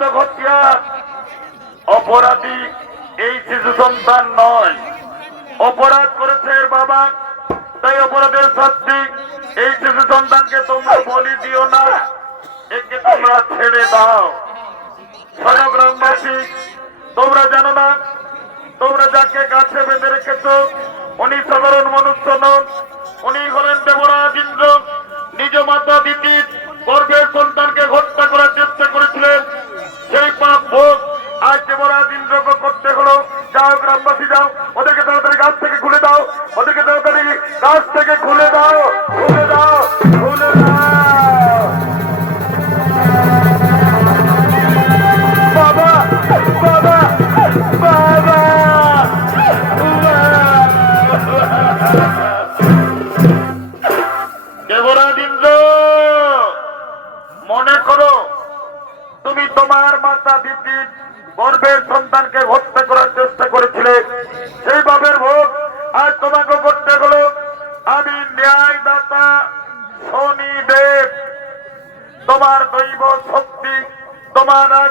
নামাঘাত ঘটিয়া অপরাধী এই শিশু সন্তান নয়। অপরাধ করেছে এর বাবা, তাই অপরাধের শাস্তি এই শিশু সন্তানকে তোমরা বলি দিও না, একে তোমরা ছেড়ে দাও। সনগ্রামবাসী তোমরা জানো না, তোমরা যাকে কাছে বেঁধে রেখেছো, উনি সাধারণ মনুষ্য নন, উনি হলেন দেবরাজ ইন্দ্র, নিজ মাতা দিদির গর্ভের সন্তানকে হত্যা করার চেষ্টা মনে করো তুমি তোমার মাতা দিদির গর্ভের সন্তানকে হত্যা করার চেষ্টা করেছিলে। সেই বাবের ভোগ আজ তোমাকে শনিদেব